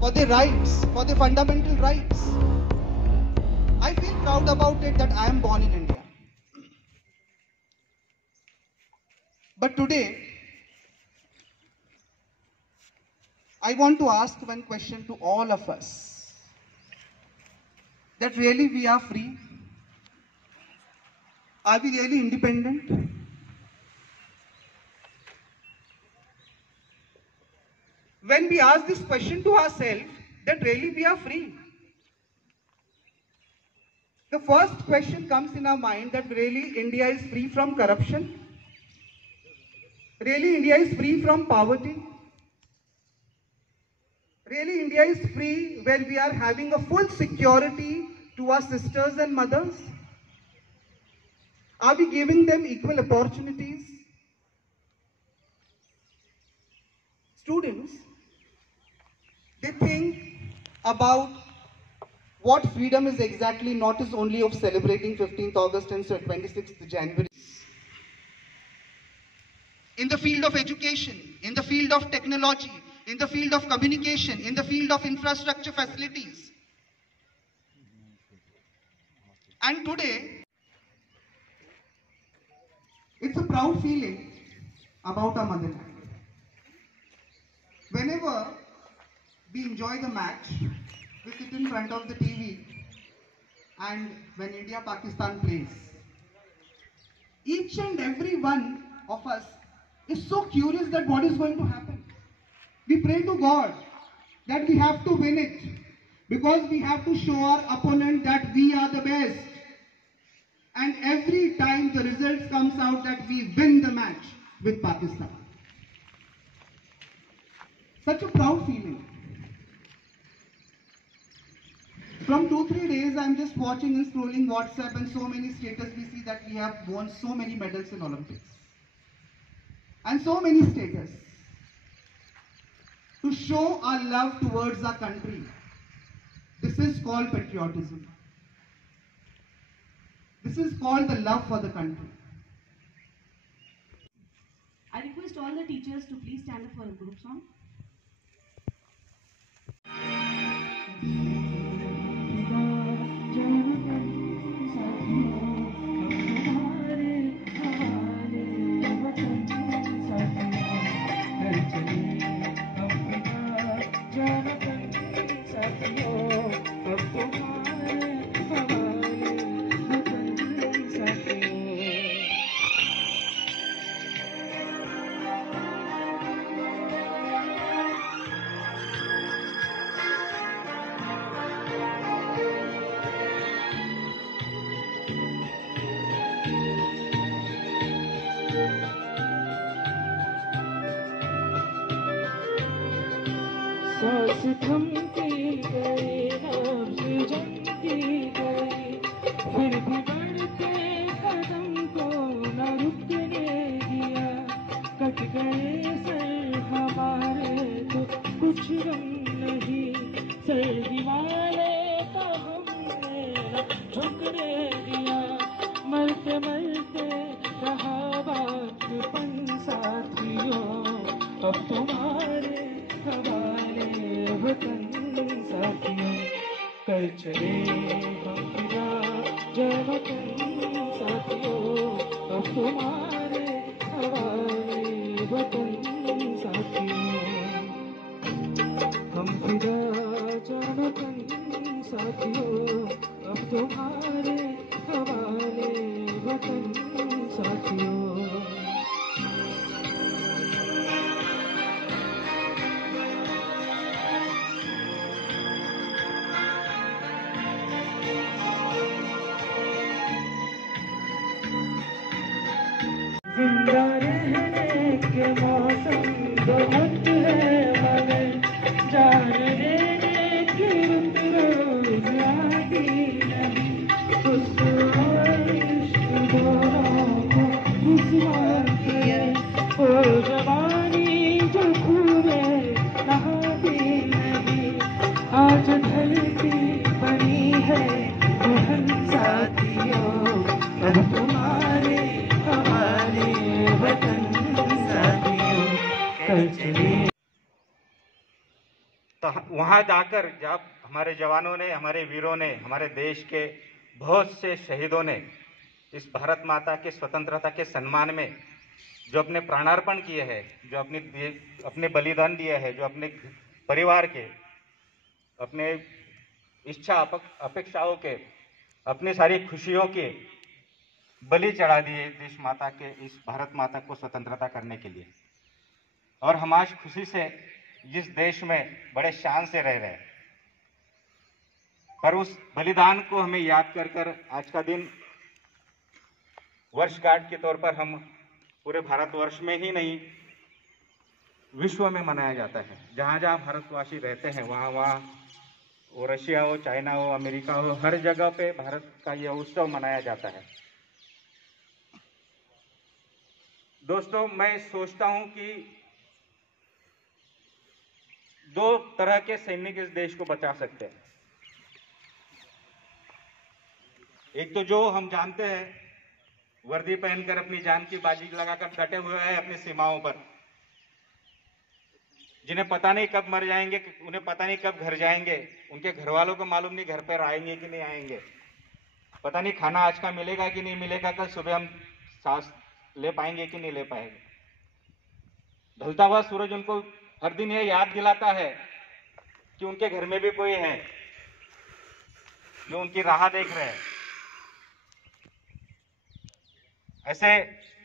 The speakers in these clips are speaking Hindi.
for their rights, for their fundamental rights. I feel proud about it that I am born in India. But today, I want to ask one question to all of us. That really we are free? Are we really independent? When we ask this question to ourselves, that really we are free? The first question comes in our mind that really India is free from corruption? Really India is free from poverty? Really India is free where we are having a full security to our sisters and mothers? Are we giving them equal opportunities? Students, they think about what freedom is exactly, not is only of celebrating 15th August and 26th January. In the field of education, in the field of technology, in the field of communication, in the field of infrastructure facilities. And today, it's a proud feeling about our motherland. Whenever we enjoy the match, we sit in front of the TV, and when India-Pakistan plays, each and every one of us is so curious that what is going to happen. We pray to God that we have to win it, because we have to show our opponent that we are the best. And every time the results comes out that we win the match with Pakistan. Such a proud feeling. From 2-3 days, I'm just watching and scrolling WhatsApp, and so many status we see that we have won so many medals in Olympics. And so many status. To show our love towards our country. This is called patriotism. This is called the love for the country. I request all the teachers to please stand up for a group song. सांस थमती गई, नब्ज़ जमती गई, फिर भी बढ़ते कदम को न रुकने दिया। कट गए सर हमारे तो कुछ गम नहीं, सर हिमालय का हमने न झुकने दिया। मरते मरते रहा बचपन साथियों, अब तुम्हारे हवाले वतन साथियों। कर चले हम फिदा जय वतन साथियों, अब तुम्हारे हवाले वतन साथियों। हम फिदा जय वतन साथियों, अब तुम्हारे हवाले वतन साथियों। जिंदा रहने के मौसम बहुत है मगर जान लेने की रुत रोज आती नहीं। उस और इश्क दोनों को रुसवा किए, वो जवानी जो खूबे नहाती नहीं। आज धरती बनी है दुल्हन साथियों, अब तुम्हारे हमारे वतन साथियों। कर चले तो वहाँ जाकर जब हमारे जवानों ने, हमारे वीरों ने, हमारे देश के बहुत से शहीदों ने इस भारत माता के स्वतंत्रता के सम्मान में जो अपने प्राणार्पण किए हैं, जो अपने बलिदान दिए हैं, जो अपने परिवार के, अपने इच्छा अपेक्षाओं के, अपनी सारी खुशियों के बलि चढ़ा दिए देश माता के, इस भारत माता को स्वतंत्रता करने के लिए। और हम आज खुशी से जिस देश में बड़े शान से रह रहे हैं, पर उस बलिदान को हमें याद कर कर आज का दिन वर्षगांठ के तौर पर हम पूरे भारतवर्ष में ही नहीं, विश्व में मनाया जाता है। जहाँ जहाँ भारतवासी रहते हैं वहाँ वहाँ, वो रशिया हो, चाइना हो, अमेरिका हो, हर जगह पे भारत का यह उत्सव मनाया जाता है। दोस्तों, मैं सोचता हूँ कि दो तरह के सैनिक इस देश को बचा सकते हैं। एक तो जो हम जानते हैं वर्दी पहनकर अपनी जान की बाजी लगाकर डटे हुए हैं अपनी सीमाओं पर, जिन्हें पता नहीं कब मर जाएंगे, उन्हें पता नहीं कब घर जाएंगे, उनके घर वालों को मालूम नहीं घर पर आएंगे कि नहीं आएंगे, पता नहीं खाना आज का मिलेगा कि नहीं मिलेगा, कल सुबह हम सांस ले पाएंगे कि नहीं ले पाएंगे। ढलता हुआ सूरज उनको हर दिन ये याद दिलाता है कि उनके घर में भी कोई है जो उनकी राह देख रहे हैं। ऐसे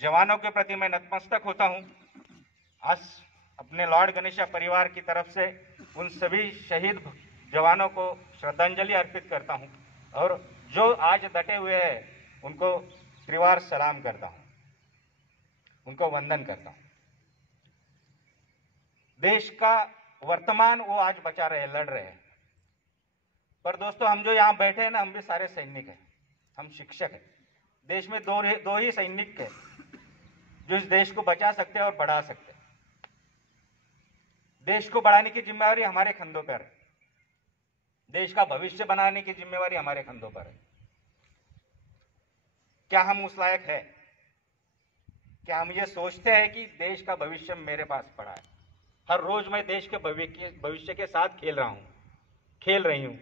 जवानों के प्रति मैं नतमस्तक होता हूं। आज अपने लॉर्ड गणेशा परिवार की तरफ से उन सभी शहीद जवानों को श्रद्धांजलि अर्पित करता हूं और जो आज डटे हुए हैं उनको त्रिवार सलाम करता हूं, उनको वंदन करता हूं। देश का वर्तमान वो आज बचा रहे हैं, लड़ रहे हैं। पर दोस्तों, हम जो यहाँ बैठे हैं ना, हम भी सारे सैनिक हैं, हम शिक्षक हैं। देश में दो ही सैनिक हैं जो इस देश को बचा सकते हैं और बढ़ा सकते हैं। देश को बढ़ाने की जिम्मेवारी हमारे कंधों पर है, देश का भविष्य बनाने की जिम्मेवारी हमारे कंधों पर है। क्या हम उस लायक है? क्या हम ये सोचते हैं कि देश का भविष्य मेरे पास पड़ा है? हर रोज मैं देश के भविष्य के साथ खेल रही हूं।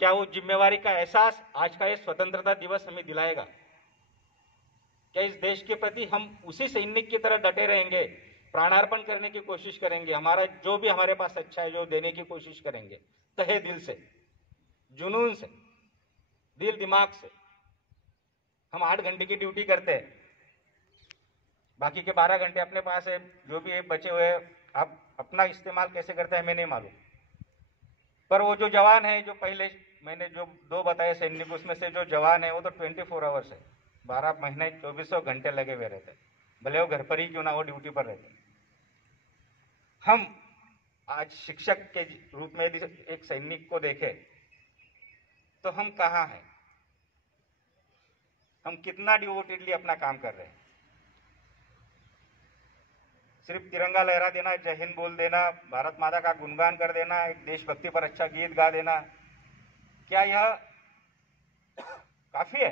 क्या वो जिम्मेवारी का एहसास आज का ये स्वतंत्रता दिवस हमें दिलाएगा? क्या इस देश के प्रति हम उसी सैनिक की तरह डटे रहेंगे, प्राणार्पण करने की कोशिश करेंगे, हमारा जो भी हमारे पास अच्छा है जो देने की कोशिश करेंगे, तहे दिल से, जुनून से, दिल दिमाग से। हम 8 घंटे की ड्यूटी करते हैं, बाकी के 12 घंटे अपने पास है, जो भी बचे हुए आप अपना इस्तेमाल कैसे करते हैं हमें नहीं मालूम। पर वो जो जवान है, जो पहले मैंने जो 2 बताए सैनिक, उसमें से जो जवान है वो तो 24 आवर्स है, 12 महीने 2400 घंटे लगे हुए रहते हैं, भले वो घर पर ही क्यों ना वो ड्यूटी पर रहते। हम आज शिक्षक के रूप में यदि एक सैनिक को देखें तो हम कहाँ हैं? हम कितना डिवोटेडली अपना काम कर रहे हैं? सिर्फ तिरंगा लहरा देना, जय हिंद बोल देना, भारत माता का गुणगान कर देना, एक देशभक्ति पर अच्छा गीत गा देना, क्या यह काफी है?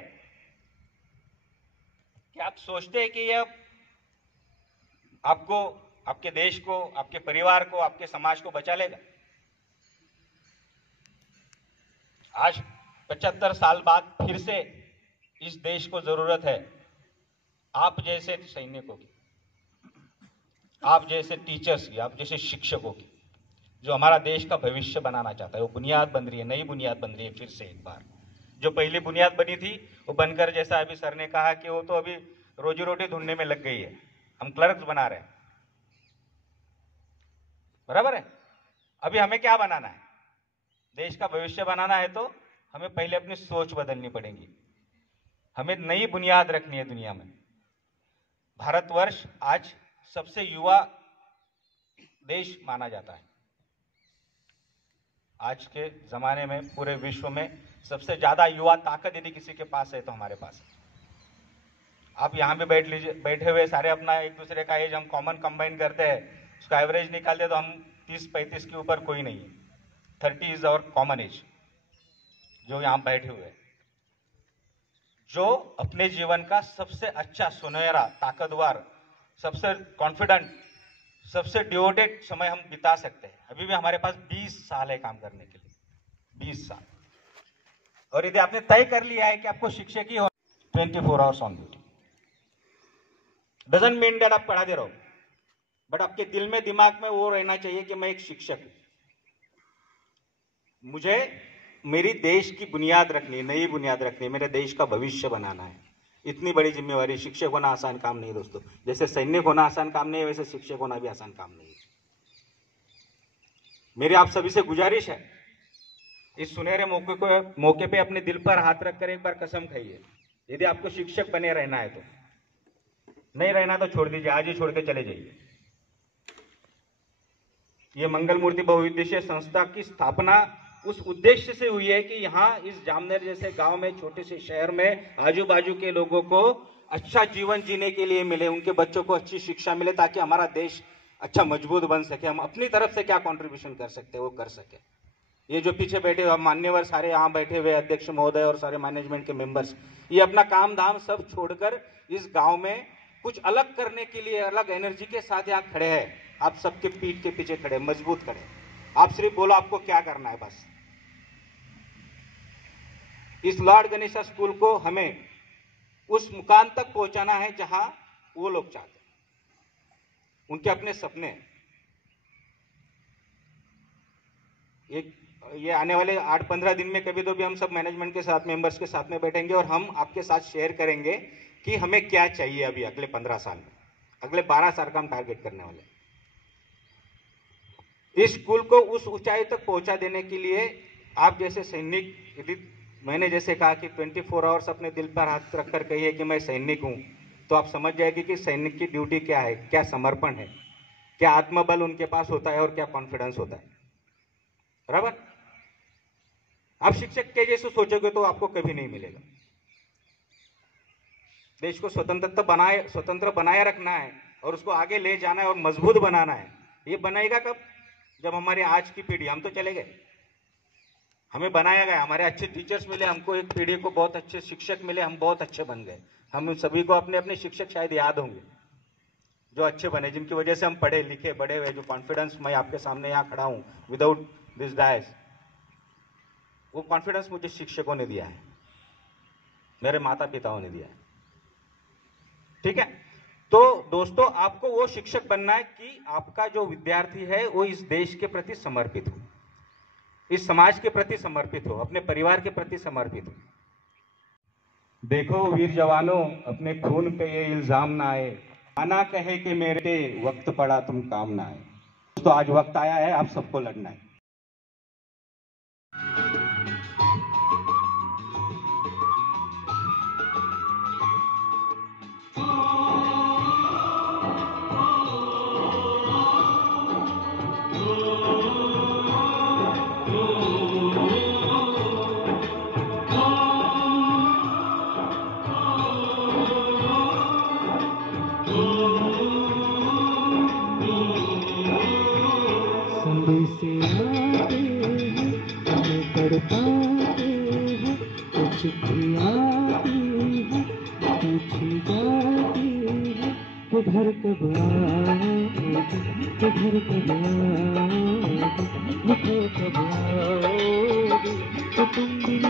क्या आप सोचते हैं कि यह आपको, आपके देश को, आपके परिवार को, आपके समाज को बचा लेगा? आज 75 साल बाद फिर से इस देश को जरूरत है आप जैसे सैनिकों की, आप जैसे टीचर्स की, आप जैसे शिक्षकों की, जो हमारा देश का भविष्य बनाना चाहता है। वो बुनियाद बन रही है, नई बुनियाद बन रही है फिर से एक बार। जो पहली बुनियाद बनी थी वो बनकर, जैसा अभी सर ने कहा कि वो तो अभी रोजी रोटी ढूंढने में लग गई है, हम क्लर्क्स बना रहे हैं, बराबर है। अभी हमें क्या बनाना है? देश का भविष्य बनाना है तो हमें पहले अपनी सोच बदलनी पड़ेगी, हमें नई बुनियाद रखनी है दुनिया में। भारतवर्ष आज सबसे युवा देश माना जाता है। आज के जमाने में पूरे विश्व में सबसे ज्यादा युवा ताकत यदि किसी के पास है तो हमारे पास है। आप यहां पे बैठे हुए सारे अपना एक दूसरे का एज हम कॉमन कंबाइन करते हैं, उसका एवरेज निकालते तो हम 30-35 के ऊपर कोई नहीं है। 30 इज आवर कॉमन एज जो यहां बैठे हुए हैं, जो अपने जीवन का सबसे अच्छा, सुनहरा, ताकतवर, सबसे कॉन्फिडेंट सबसे डिवोटेड समय हम बिता सकते हैं। अभी भी हमारे पास 20 साल है काम करने के लिए, 20 साल। और यदि आपने तय कर लिया है कि आपको शिक्षक ही हो, 24 hours on duty. Doesn't mean that आप पढ़ाते रहो, बट आपके दिल में दिमाग में वो रहना चाहिए कि मैं एक शिक्षक हूं, मुझे मेरी देश की बुनियाद रखनी है, नई बुनियाद रखनी है, मेरे देश का भविष्य बनाना है। इतनी बड़ी जिम्मेवारी। शिक्षक होना आसान काम नहीं है दोस्तों। जैसे सैनिक होना आसान काम नहीं है, वैसे शिक्षक होना भी आसान काम नहीं है। मेरी आप सभी से गुजारिश है, इस सुनहरे मौके पे अपने दिल पर हाथ रखकर एक बार कसम खाइए, यदि आपको शिक्षक बने रहना है तो। नहीं रहना तो छोड़ दीजिए, आज ही छोड़ के चले जाइए। ये मंगल मूर्ति बहुउद्देशीय संस्था की स्थापना उस उद्देश्य से हुई है कि यहाँ इस जामनेर जैसे गांव में, छोटे से शहर में आजू बाजू के लोगों को अच्छा जीवन जीने के लिए मिले, उनके बच्चों को अच्छी शिक्षा मिले, ताकि हमारा देश अच्छा मजबूत बन सके। हम अपनी तरफ से क्या कंट्रीब्यूशन कर सकते हैं वो कर सके। ये जो पीछे बैठे हुए मान्यवर सारे यहाँ बैठे हुए अध्यक्ष महोदय और सारे मैनेजमेंट के मेंबर्स, ये अपना काम धाम सब छोड़कर इस गांव में कुछ अलग करने के लिए अलग एनर्जी के साथ यहाँ खड़े हैं। आप सबके पीठ के पीछे खड़े, मजबूत खड़े। आप सिर्फ बोलो आपको क्या करना है बस। इस लॉर्ड गणेशा स्कूल को हमें उस मुकाम तक पहुंचाना है जहां वो लोग चाहते हैं, उनके अपने सपने। ये आने वाले 8-15 दिन में कभी तो भी हम सब मैनेजमेंट के साथ, मेंबर्स के साथ में बैठेंगे और हम आपके साथ शेयर करेंगे कि हमें क्या चाहिए अभी अगले 15 साल में, अगले 12 साल का हम टारगेट करने वाले। इस स्कूल को उस ऊंचाई तक पहुंचा देने के लिए आप जैसे सैनिक, यदि मैंने जैसे कहा कि 24 आवर्स अपने दिल पर हाथ रखकर कहिए कि मैं सैनिक हूं, तो आप समझ जाएंगे कि सैनिक की ड्यूटी क्या है, क्या समर्पण है, क्या आत्मबल उनके पास होता है और क्या कॉन्फिडेंस होता है। बराबर। आप शिक्षक के जैसे सोचोगे तो आपको कभी नहीं मिलेगा। देश को स्वतंत्र बनाए रखना है और उसको आगे ले जाना है और मजबूत बनाना है। ये बनाएगा कब? जब हमारी आज की पीढ़ी, हम तो चले गए, हमें बनाया गया, हमारे अच्छे टीचर्स मिले, हमको एक पीढ़ी को बहुत अच्छे शिक्षक मिले, हम बहुत अच्छे बन गए। हम सभी को अपने अपने शिक्षक शायद याद होंगे जो अच्छे बने, जिनकी वजह से हम पढ़े लिखे बड़े हुए, जो कॉन्फिडेंस मैं आपके सामने यहाँ खड़ा हूँ विदाउट दिस डायस, वो कॉन्फिडेंस मुझे शिक्षकों ने दिया है, मेरे माता पिताओं ने दिया है। ठीक है। तो दोस्तों, आपको वो शिक्षक बनना है कि आपका जो विद्यार्थी है वो इस देश के प्रति समर्पित हो, इस समाज के प्रति समर्पित हो, अपने परिवार के प्रति समर्पित हो। देखो वीर जवानों, अपने खून पे ये इल्जाम ना आए, आना कहे कि मेरे वक्त पड़ा तुम काम ना आए। तो आज वक्त आया है, आप सबको लड़ना है। घर कब आओगे, घर कब आओगे, लिखो कब आओगे, तो तुम दिल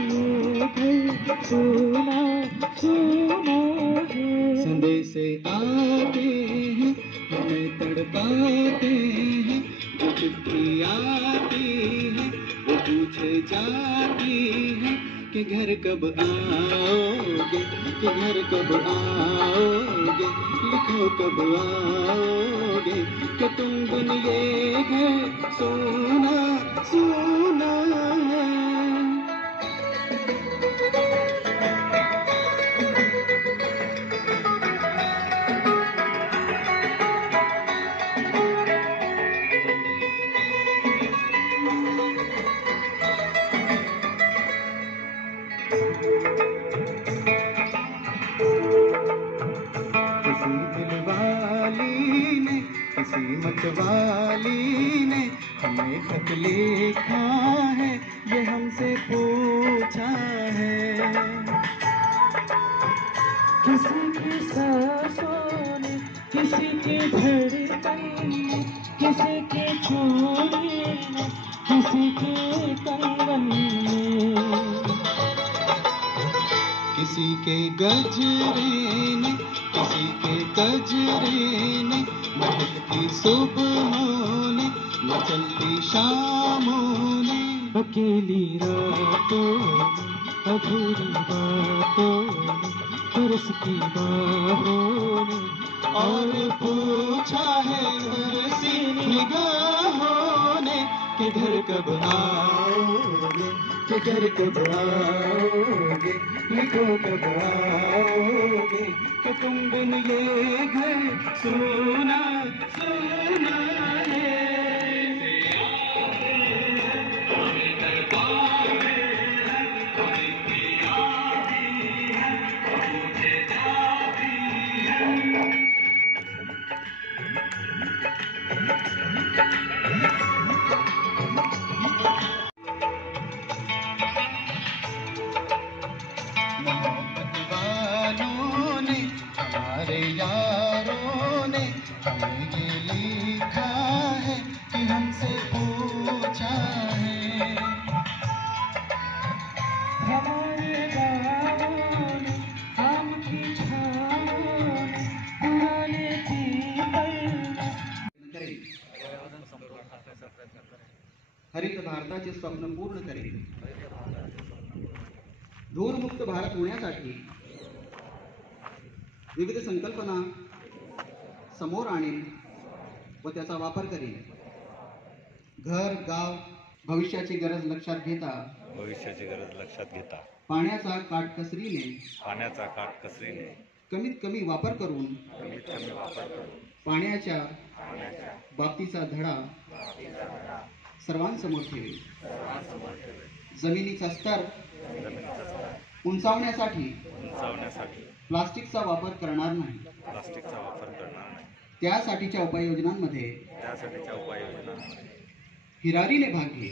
सोना सोनागे। संदेश आते हैं, हमें तड़पाते हैं, जो चिट्ठी आती है वो पूछे जाती है कि घर कब आओगे, कि घर कब आओगे, लिखो कब आओगे, कि तुम बिन ये घर सोना सोना। मतवाली ने हमें खत लिखा है, ये हमसे पूछा है। किसी की सांसों ने, किसी की धड़कन में, किसी की चूड़ी में, किसी के कंगन में, किसी के गजरे ने, किसी के गजरे ने, महकती सुबहों ने, मचलती शामों ने, अकेली रातों ने, अधूरी बातों ने, तरसती बाहों ने, और पूछा है तरसी निगाहों ने कि घर कब आओगे, कि घर कब आओगे, लिखो कब आओगे, कि तुम बिन ये घर सुना सुना है। मोहब्बत वालों ने, हमारे यारों ने, हमें ये लिखा है कि हमसे पूछा है। हमारे गाँवों ने, आम की छाँवों ने, पुराने पीपल करेल. हरित भारताचे स्वप्न पूर्ण करेल. धूरमुक्त भारत होण्यासाठी विविध संकल्पना समोर आणेल व त्याचा वापर करेल. घर गाव भविष्याची गरज लक्षात घेता पाण्याचा काटकसरीने कमीत कमी वापर करून पाण्याच्या बाबतीचा धडा सर्वांसमोर ठेवेल. जमिनीचा स्तर उंचावण्यासाठी प्लास्टिकचा वापर करणार नाही. त्यासाठीच्या उपाययोजनांमध्ये हिरारीने भाग घे.